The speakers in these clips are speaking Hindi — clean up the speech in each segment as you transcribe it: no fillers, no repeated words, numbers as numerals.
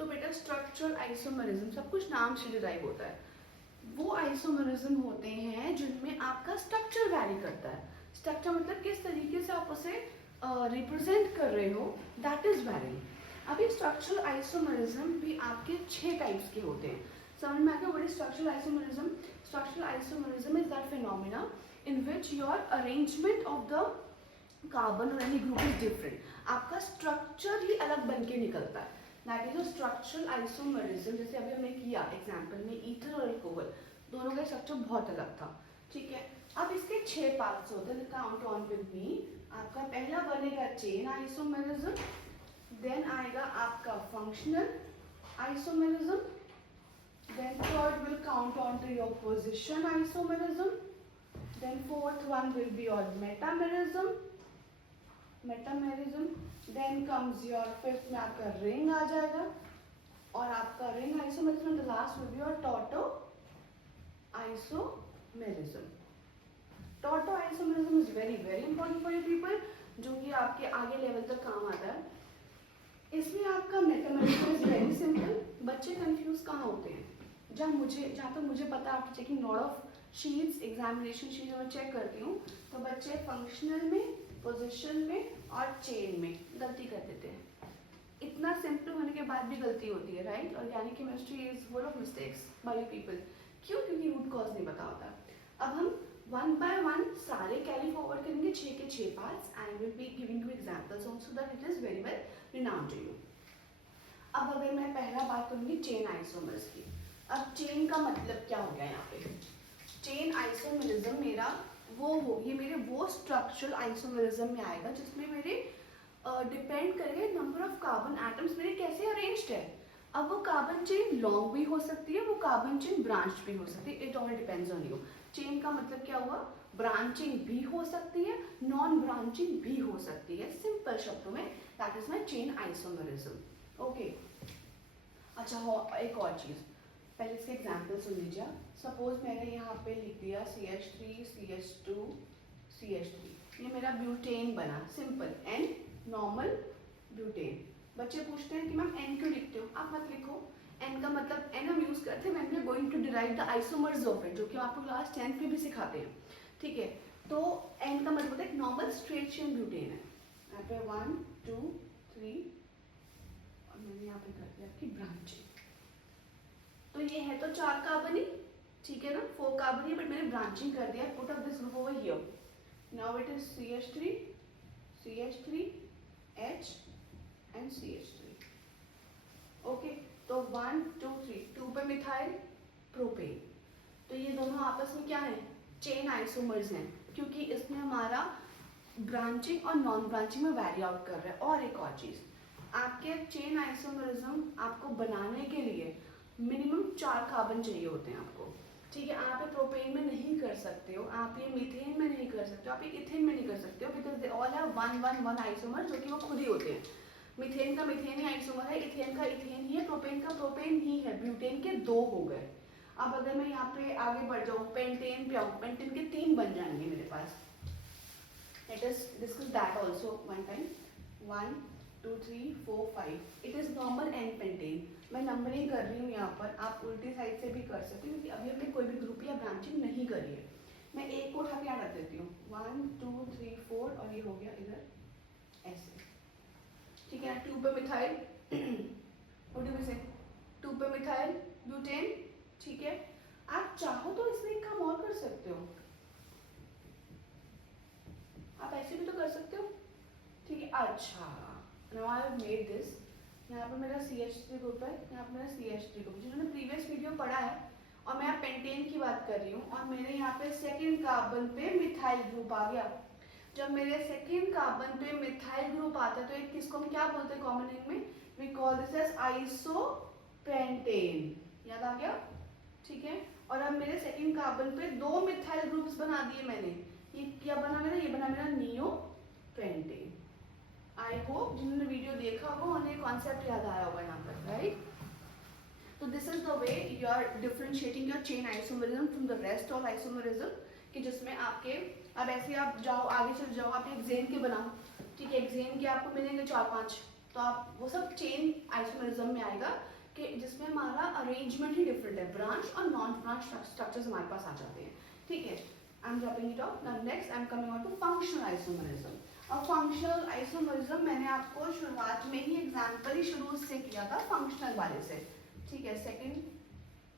तो बेटा स्ट्रक्चरल आइसोमरिज्म सब कुछ नाम से डिराइव होता है। वो आइसोमरिज्म होते हैं जिनमें आपका स्ट्रक्चर वैरी करता है। स्ट्रक्चर मतलब किस तरीके से आप उसे रिप्रेजेंट कर रहे हो, दैट इज वैरी। अभी स्ट्रक्चरल आइसोमरिज्म भी आपके 6 टाइप्स के होते हैं। समझ में आ गया what is structural isomerism? Structural isomerism is that phenomena in which your arrangement of the carbon और एनी ग्रुप इज डिफरेंट। आपका स्ट्रक्चर ही अलग बन के निकलता है, that is a structural isomerism. जैसे अभी हमने किया एग्जांपल में ईथर और अल्कोहल, दोनों का स्ट्रक्चर बहुत अलग था, ठीक है। अब इसके 6 पार्ट्स होते हैं, काउंट ऑन विद मी। आपका पहला बनेगा चेन आइसोमरिज्म, देन आएगा आपका functional isomerism, then third will count on to your position isomerism, then fourth one will be your metamerism, then comes your fifth में आपका रिंग आ जाएगा, और आपका ring isomerism, the last will be your tauto isomerism. Tauto isomerism is very very important for you people, जो कि आपके आगे लेवल तक काम आता है। इसमें आपका मैथमेटिक्स इज वेरी सिंपल। बच्चे कंफ्यूज कहाँ होते हैं? जहाँ तक मुझे पता, after checking lot of sheets, examination sheet मैं चेक करती हूँ, तो बच्चे फंक्शनल में, पोजीशन में और चेन में गलती कर देते हैं। इतना सिंपल होने के बाद भी गलती होती है, right? Organic chemistry is full of mistakes by you people. क्यों? क्योंकि रूट कॉज नहीं पता होता। अब हम वन बाय वन सारे कैरी फॉरवर्ड करेंगे, 6 के 6 parts, and will be giving you examples so that it is very well renowned to you. अब अगर मैं पहला बात करूंगी चेन आइसोमर्स की। अब चेन का मतलब क्या हो गया यहाँ पे? चेन आइसोमरिज्म मेरा ये मेरे वो स्ट्रक्चरल आइसोमरिज्म में आएगा जिसमें मेरे डिपेंड करेगा नंबर ऑफ कार्बन एटम्स मेरे कैसे अरेंज्ड है। अब वो कार्बन चेन लॉन्ग भी हो सकती है, वो कार्बन चेन ब्रांच भी हो सकती है, it all depends on you. Chain का मतलब क्या हुआ? ब्रांचिंग भी हो सकती है, नॉन ब्रांचिंग भी हो सकती है। सिंपल शब्दों में that is my chain isomerism. Okay, अच्छा हो एक और चीज, पहले इसके एग्जाम्पल सुन लीजिए। सपोज मैंने यहाँ पे लिख दिया CH3 CH2 CH3, ये मेरा ब्यूटेन बना, सिंपल एन नॉर्मल ब्यूटेन। बच्चे पूछते हैं कि मैम एन क्यों लिखते हो? आप मत लिखो, एन का मतलब एन हम यूज करते हैं when we are going to derive the isomers of it, जो कि आपको क्लास 10th में भी सिखाते हैं, ठीक है। तो एन का मतलब होता है नॉर्मल स्ट्रेट चेन ब्यूटेन है। यहाँ पे 1 2 3 और मैंने यहाँ पे कर दिया आपकी ब्रांचिंग। तो ये है तो 4 कार्बन ही, ठीक है ना, 4 कार्बन ही, बट मैंने ब्रांचिंग कर दिया। Put up this group over here, now it is CH3 CH3 H and CH3। Okay, तो 1 2 3, 2 पे मिथाइल प्रोपेन, तो ये दोनों आपस में क्या है? चेन आइसोमर्स हैं, क्योंकि इसमें हमारा ब्रांचिंग और नॉन ब्रांचिंग में वैरी आउट कर रहा है। और एक और चीज, आपके चेन आइसोमरिज्म आपको बनाने के लिए मिनिमम 4 कार्बन चाहिए होते हैं आपको, ठीक है। आप ये प्रोपेन में नहीं कर सकते हो, आप ये मीथेन में नहीं कर सकते हो, आप ये इथेन में नहीं कर सकते हो, because they all have 1 isomer, जो कि वो खुद ही होते हैं। मीथेन का मीथेन ही आइसोमर है, इथेन का इथेन ही है, प्रोपेन का प्रोपेन ही है। ब्यूटेन के 2 हो गए। अब अगर मैं यहाँ पे आगे बढ़ जाऊँ, पेंटेन पे आऊँ, पेंटेन के 3 बन जाएंगे मेरे पास। Let us discuss that also one time. 1 2 3 4 5, it is normal n pentane. मैं नंबरिंग कर रही हूँ यहाँ पर, आप उल्टी साइड से भी कर सकते हो, क्योंकि अभी हमने कोई भी ग्रुप या ब्रांचिंग नहीं करी है। मैं एक को उठा के यहाँ रख देती हूँ, 1 2 3 4, और ये हो गया इधर ऐसे, ठीक है। 2 पे मिथाइल से 2 पे मिथाइल ब्यूटेन, ठीक है। आप चाहो तो इसमें एक काम और कर सकते हो, आप ऐसे भी तो कर सकते हो, ठीक है। अच्छा, now I have made this, यहाँ पर मेरा CH3 ग्रुप है, यहाँ पर मेरा CH3 ग्रुप। जिन्होंने प्रीवियस वीडियो पढ़ा है, और मैं यहाँ पेंटेन की बात कर रही हूँ, और मेरे यहाँ पे सेकेंड कार्बन पे मिथाइल ग्रुप आ गया। जब मेरे सेकेंड कार्बन पे मिथाइल ग्रुप आता है, तो एक किसको हम क्या बोलते हैं कॉमन नेम में? We call this as isopentane. याद आ गया, ठीक है। और अब मेरे सेकेंड कार्बन पे 2 मिथाइल ग्रुप्स बना दिए मैंने। ये क्या बना मेरा? ये बना मेरा नियोपेंटेन। आई होप जिन्होंने वीडियो देखा होगा उन्हें कॉन्सेप्ट याद आया होगा यहाँ पर, राइट? तो this is the way you are differentiating your chain isomerism from the rest of isomerism, कि जिसमें आपके, अब ऐसे आप जाओ आगे चल जाओ, आप एक्सेन के बनाओ, ठीक है। एक्सेन के आपको मिलेंगे 4-5, तो आप वो सब चेन आइसोमरिज्म में आएगा कि जिसमें हमारा अरेंजमेंट ही डिफरेंट है, ब्रांच और नॉन ब्रांच स्ट्रक्चर्स हमारे पास आ जाते हैं, ठीक है। I am dropping it off. Now next I am coming on to functional isomerism. और फंक्शनल आइसोमरिज्म मैंने आपको शुरुआत में ही एग्जांपल ही शुरू से किया था फंक्शनल वाले से, ठीक है। Second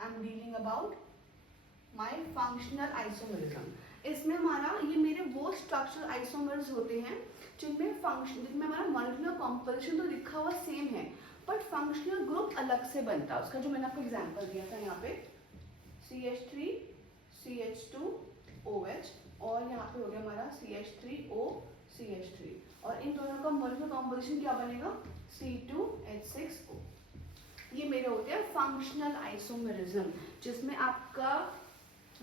I am dealing about my functional isomerism. इसमें हमारा ये मेरे वो स्ट्रक्चरल आइसोमर्स होते हैं जिनमें हमारा मॉलिक्यूलर कॉम्पोजिशन तो लिखा हुआ सेम है बट फंक्शनल ग्रुप अलग से बनता है उसका, जो मैंने आपको एग्जांपल दिया था यहाँ पे CH3 CH2OH और यहाँ पे हो गया हमारा CH3O CH3 और इन दोनों का मॉलिक्यूलर कॉम्पोजिशन क्या बनेगा C2H6O। ये मेरे होते हैं फंक्शनल आइसोमरिज्म जिसमें आपका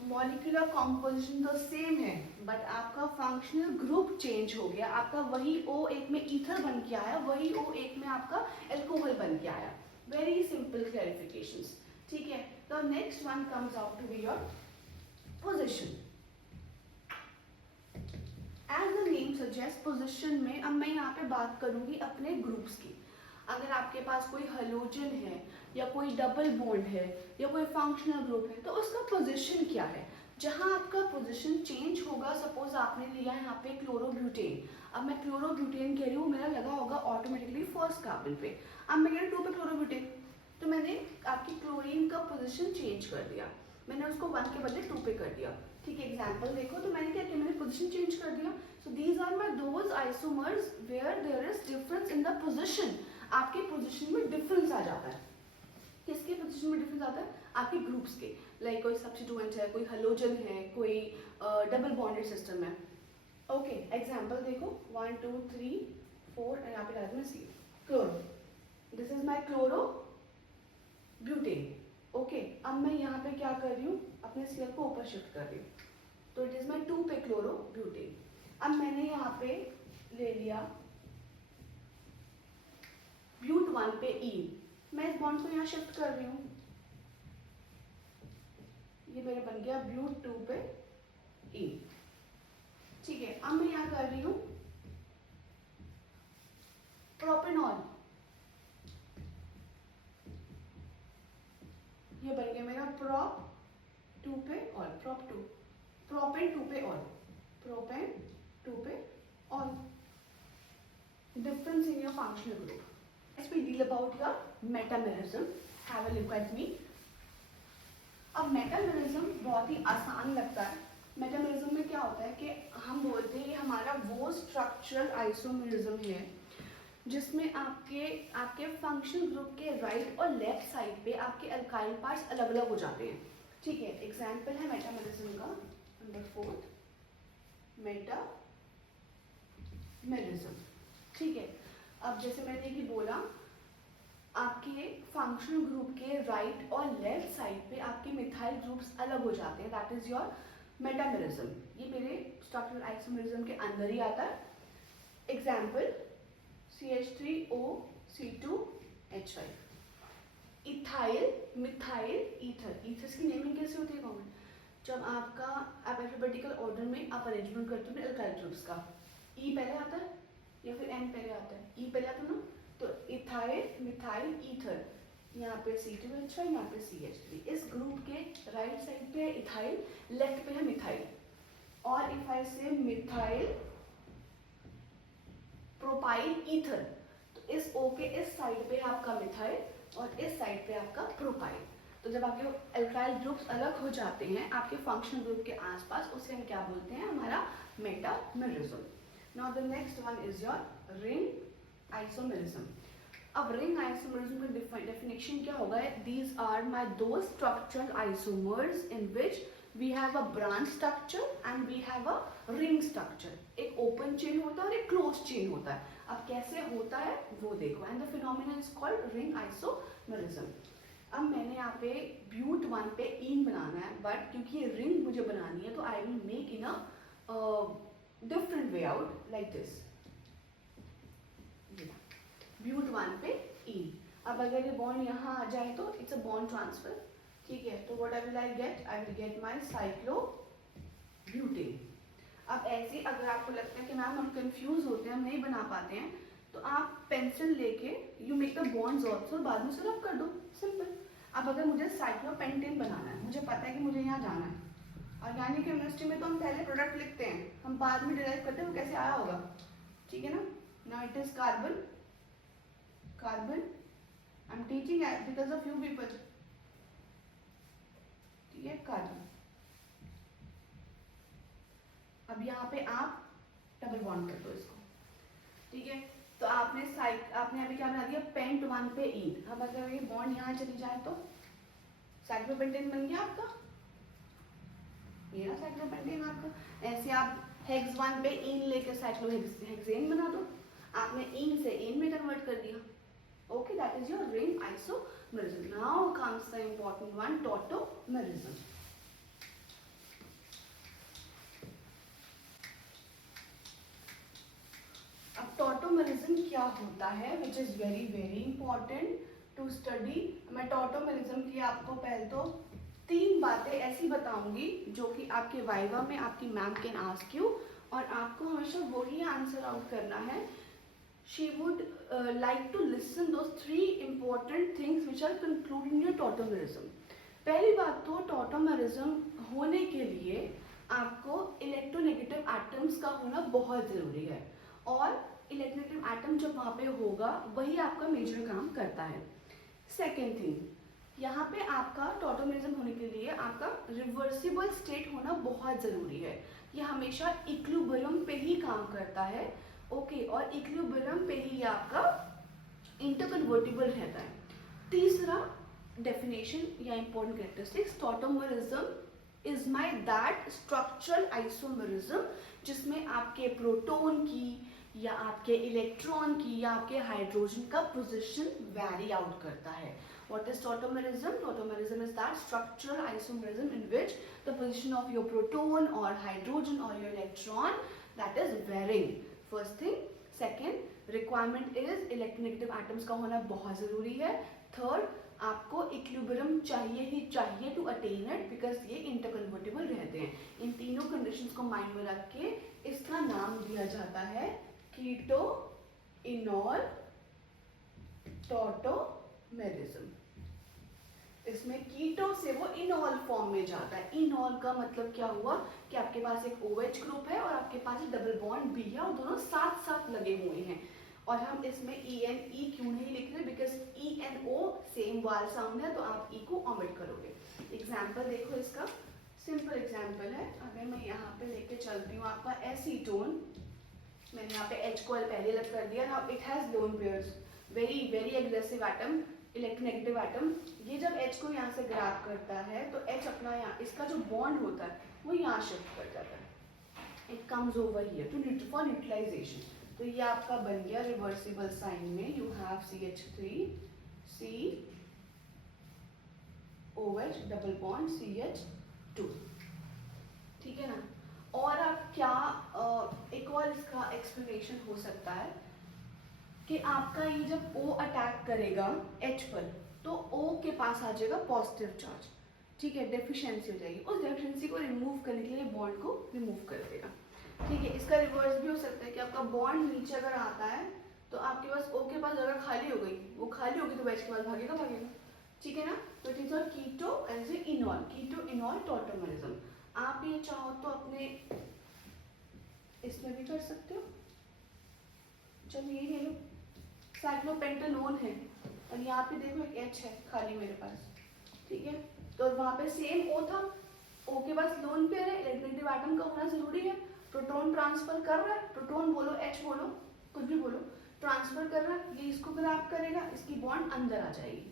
मॉलिक्यूलर कॉम्पोजिशन तो सेम है बट आपका फंक्शनल ग्रुप चेंज हो गया, आपका वही O एक में ईथर बन के आया, वही O एक में आपका एल्कोहल बन के आया। वेरी सिंपल क्लैरिफिकेशंस, ठीक है। तो next one comes out to be your position. As the name suggest position में अब मैं यहाँ पे बात करूंगी अपने ग्रुप्स की। अगर आपके पास कोई हेलोजन है या कोई डबल बॉन्ड है या कोई फंक्शनल ग्रुप है तो उसका पोजीशन क्या है। जहां आपका पोजीशन चेंज होगा, सपोज आपने लिया यहाँ पे क्लोरोब्यूटेन, अब मैं क्लोरोब्यूटेन कह रही हूँ, मेरा लगा होगा ऑटोमेटिकली फर्स्ट कार्बन पे, अब मैं कह रही हूँ 2 पे क्लोरोब्यूटेन, तो मैंने आपकी क्लोरीन का पोजीशन चेंज कर दिया, मैंने उसको 1 के बदले 2 पे कर दिया, ठीक है। एग्जाम्पल देखो तो मैंने क्या किया, मैंने पोजीशन चेंज कर दिया। So these are my those isomers where there is difference in the position. आपके पोजीशन में डिफरेंस आ जाता है। किसके पोजीशन में डिफरेंस आता है? आपके ग्रुप्स के। लाइक कोई सब्स्टिट्यूएंट है, कोई हेलोजन है, कोई डबल बॉन्डेड सिस्टम है। ओके, एग्जांपल देखो 1 2 3 4 एंड यहाँ पे डाल दूँ C chloro. This is my chlorobutane. Okay, अब मैं यहाँ पे क्या कर रही हूँ, अपने सीएल को ऊपर शिफ्ट कर रही हूँ, तो इट इज माय 2 पे क्लोरो ब्यूटेन। अब मैंने यहाँ पे ले लिया ब्यूट 1 पे ई, मैं इस बॉन्ड को यहाँ शिफ्ट कर रही हूँ, ये मेरे बन गया ब्यूट 2 पे ई, ठीक है। अब मैं यहाँ कर रही हूँ प्रोपेनॉल, ये बन गया मेरा प्रोप 2 पे ऑल, प्रोप 2, प्रोपेन 2 पे ऑल, प्रोपेन 2 पे all. Difference in your functional group. Let's we deal about your metamerism. Have a look at me. अब मेटामेरिज्म बहुत ही आसान लगता है। मेटामेरिज्म में क्या होता है कि हम बोलते हैं हमारा वो स्ट्रक्चरल आइसोमेरिज्म है जिसमें आपके फंक्शनल ग्रुप के राइट और लेफ्ट साइड पे आपके अल्काइल पार्ट्स अलग अलग हो जाते हैं, ठीक है। एग्जाम्पल है मेटामेरिज्म का नंबर 4 मेटामेरिज्म, ठीक है। अब जैसे मैंने कि बोला आपके फंक्शनल ग्रुप के राइट और लेफ्ट साइड पे आपके मिथाइल ग्रुप्स अलग हो जाते हैं, दैट इज योर मेटामेरिज्म। ये मेरे स्ट्रक्चरल आइसोमेरिज्म के अंदर ही आता है। Example CH3O C2H5, ethyl methyl ether. Ethers की नेमिंग कैसे होती है कॉमन, जब आपका आप अल्फाबेटिकल ऑर्डर में आप अरेंजमेंट करते हो अल्काइल ग्रुप्स का, ई पहले आता है या फिर एन पहले आता है, ई पहले आता है ना, तो इथाइल मिथाइल ईथर, यहाँ पे C2H5, यहाँ पे CH3। इस ग्रुप के राइट साइड पे इथाइल, लेफ्ट पे है मिथाइल। और इफ आई से मिथाइल प्रोपाइल ईथर, तो इस O के इस साइड पे आपका मिथाइल और इस साइड पे आपका प्रोपाइल। तो जब आपके अल्काइल ग्रुप्स अलग हो जाते हैं आपके फंक्शनल ग्रुप के आसपास, उसे हम क्या बोलते हैं, हमारा metamerism. Now the next one is your ring isomerism. अब ring isomerism का definition क्या होगा? These are my those structural isomers in which we have a branch structure and we have a ring structure. एक open chain होता है और एक closed chain होता है। अब कैसे होता है वो देखो। And the phenomenon is called ring isomerism. अब मैंने यहाँ पे ब्यूट 1 पे इन बनाना है, बट क्योंकि ये रिंग मुझे बनानी है तो I will make in a different way out like this, but 1 पे E। अब अगर ये बॉन्ड यहाँ आ जाए तो इट्स अ बॉन्ड ट्रांसफर, ठीक है। तो what I will get my cyclobutane. अब ऐसे अगर आपको लगता है कि मैम हम कंफ्यूज होते हैं, हम नहीं बना पाते हैं, तो आप पेंसिल लेके you make the bonds also, बाद में उसे रब कर दो, सिंपल। अब अगर मुझे साइक्लोपेंटेन बनाना है, मुझे पता है कि मुझे यहाँ जाना है, ऑर्गेनिक केमिस्ट्री में तो हम पहले प्रोडक्ट लिखते हैं, हम बाद में डिराइव करते हैं वो कैसे आया होगा, ठीक है ना। Now it is carbon, carbon, I am teaching because of you people, ठीक है, कार्बन। अब यहाँ पे आप डबल बॉन्ड कर दो इसको, ठीक है। तो आपने अभी क्या बना दिया, पेंट 1 पे ईन। अब अगर ये बॉन्ड यहाँ चली जाए तो साइक्लोपेंटेन बन गया आपका, ये ना साइक्लोपेंटेन आपका। ऐसे आप हेक्स 1 पे ईन लेकर साइक्लोहेक्सेन बना दो, आपने ईन से एन में कन्वर्ट कर दिया। Okay, that is your ring isomerism. Now comes the important one, tautomerism. अब टॉटोमेरिज्म क्या होता है, which is very very important to study. मैं टॉटोमेरिज्म की आपको पहले तो 3 बातें ऐसी बताऊंगी जो कि आपके वाइवा में आपकी मैम कैन आस्क यू, और आपको हमेशा वही आंसर आउट करना है। She would like to listen those 3 important things which are concluding your tautomerism. पहली बात तो टॉटोमेरिज्म होने के लिए आपको इलेक्ट्रोनेगेटिव एटम्स का होना बहुत ज़रूरी है, और इलेक्ट्रोनेगेटिव एटम जब वहाँ पे होगा वही आपका मेजर काम करता है। सेकेंड थिंग, यहाँ पे आपका टॉटोमेरिज्म होने के लिए आपका रिवर्सिबल स्टेट होना बहुत ज़रूरी है। ये हमेशा इक्विलिब्रियम पे ही काम करता है, ओके, और इक्विलिब्रियम पे ही आपका इंटरकन्वर्टिबल रहता है। तीसरा डेफिनेशन या important characteristics, tautomerism is my that structural isomerism जिसमें आपके प्रोटॉन की या आपके इलेक्ट्रॉन की या आपके हाइड्रोजन का पोजीशन वैरी आउट करता है। What is tautomerism? Tautomerism is that structural isomerism in which the position of your proton or hydrogen or your electron that is varying. First thing. Second, requirement is electronegative atoms का होना बहुत ज़रूरी है। Third, आपको इक्विलिब्रियम चाहिए ही चाहिए टू अटेन इट, बिकॉज ये इंटरकन्वर्टिबल रहते हैं। इन तीनों कंडीशंस को माइंड में रख के इसका नाम दिया जाता है कीटो इनॉल टॉटोमेरिज्म। इसमें कीटो से वो इनॉल फॉर्म में जाता है। इनॉल का मतलब क्या हुआ कि आपके पास एक OH ग्रुप है और आपके पास एक डबल बॉन्ड भी है और दोनों साथ साथ लगे हुए हैं, और हम इसमें ENE क्यों नहीं लिख रहे, बिकॉज ENO सेम वाल साउंड है, तो आप E को ओमिट करोगे। एग्जाम्पल देखो इसका, सिंपल एग्जाम्पल है। अगर मैं यहाँ पे लेके चलती हूँ आपका एसीटोन, मैंने यहाँ पे H को पहले अलग कर दिया। Now it has lone pairs, very very aggressive atom, electronegative atom. ये जब H को यहाँ से ग्रैब करता है तो H अपना यहाँ, इसका जो बॉन्ड होता है वो यहाँ शिफ्ट कर जाता है, it comes over here to for neutralization. तो ये आपका बन गया रिवर्सिबल साइन में, यू हैव CH3 C OH double bond CH2, ठीक है ना। और आप क्या एक और इसका एक्सप्लेनेशन हो सकता है कि आपका ये जब O अटैक करेगा H पर तो O के पास आ जाएगा पॉजिटिव चार्ज, ठीक है, डेफिशिएंसी हो जाएगी। उस डेफिशिएंसी को रिमूव करने के लिए बॉन्ड को रिमूव कर देगा, ठीक है। इसका रिवर्स भी हो सकता है कि आपका बॉन्ड नीचे अगर आता है तो आपके पास O के पास जगह खाली हो गई, वो खाली होगी तो H के पास भागेगा, ठीक है ना। तो it is keto as a enol, keto enol tautomerism. आप ये चाहो तो अपने इसमें भी कर सकते हो। चलिए ये ले लो, साइक्लोपेंटेनोन है और यहाँ पे देखो एक H है खाली मेरे पास, ठीक है। तो वहाँ पे सेम O था, O के पास लोन पेयर है, इलेक्ट्रोनेगेटिव एटम का होना जरूरी है। प्रोटॉन ट्रांसफर कर रहा है, प्रोटॉन बोलो H बोलो कुछ भी बोलो, ट्रांसफर कर रहा है, ये इसको ग्रैब करेगा, इसकी बॉन्ड अंदर आ जाएगी,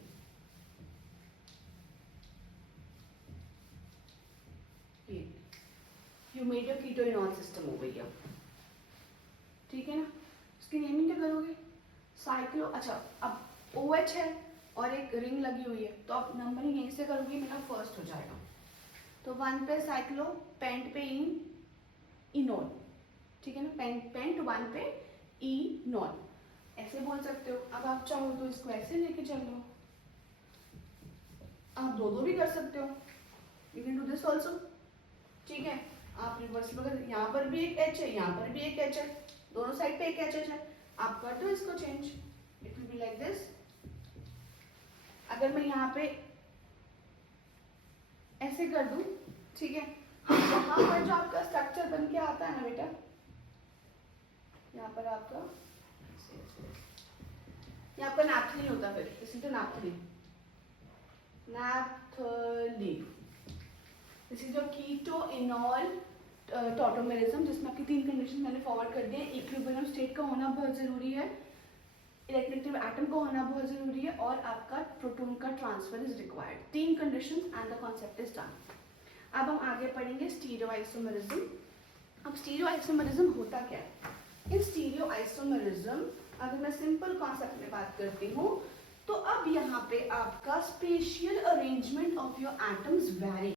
you made your keto enol system हो गई, ठीक है ना। इसकी नेमिंग क्या करोगे, साइक्लो, अच्छा अब OH है और एक रिंग लगी हुई है तो आप नंबरिंग यहीं से करोगे, मेरा फर्स्ट हो जाएगा। तो 1 पे साइक्लो, पेंट पे इनॉल, ठीक है ना, पेंट 1 पे इनॉल, ऐसे बोल सकते हो। अब आप चाहो तो इसको ऐसे लेके चल लो, आप दो भी कर सकते हो, you can do this also, ठीक है। आप रिवर्सिबल, यहाँ पर भी एक H है, यहाँ पर भी एक H है, दोनों साइड पे एक H है। आपका twist को change, it will be like this. अगर मैं यहाँ पे ऐसे कर दूं, ठीक है, यहाँ पर जो आपका स्ट्रक्चर बन के आता है ना बेटा, यहाँ पर आपका यहाँ पर नैप्थलीन होता, फिर इसी तो naphthalene, this is your keto enol tautomerism, जिसमें आपकी 3 कंडीशन मैंने फॉरवर्ड कर दिए. इक्विलिब्रियम स्टेट का होना बहुत जरूरी है, इलेक्ट्रोनेगेटिव एटम का होना बहुत जरूरी है, और आपका प्रोटॉन का transfer is required. 3 condition and the concept is done. अब हम आगे पढ़ेंगे स्टीरियोआइसोमेरिज्म. अब स्टीरियोआइसोमेरिज्म होता क्या है? इन स्टीरियोआइसोमेरिज्म अगर मैं सिंपल कॉन्सेप्ट में बात करती हूँ, तो अब यहाँ पे आपका spatial arrangement of your atoms vary.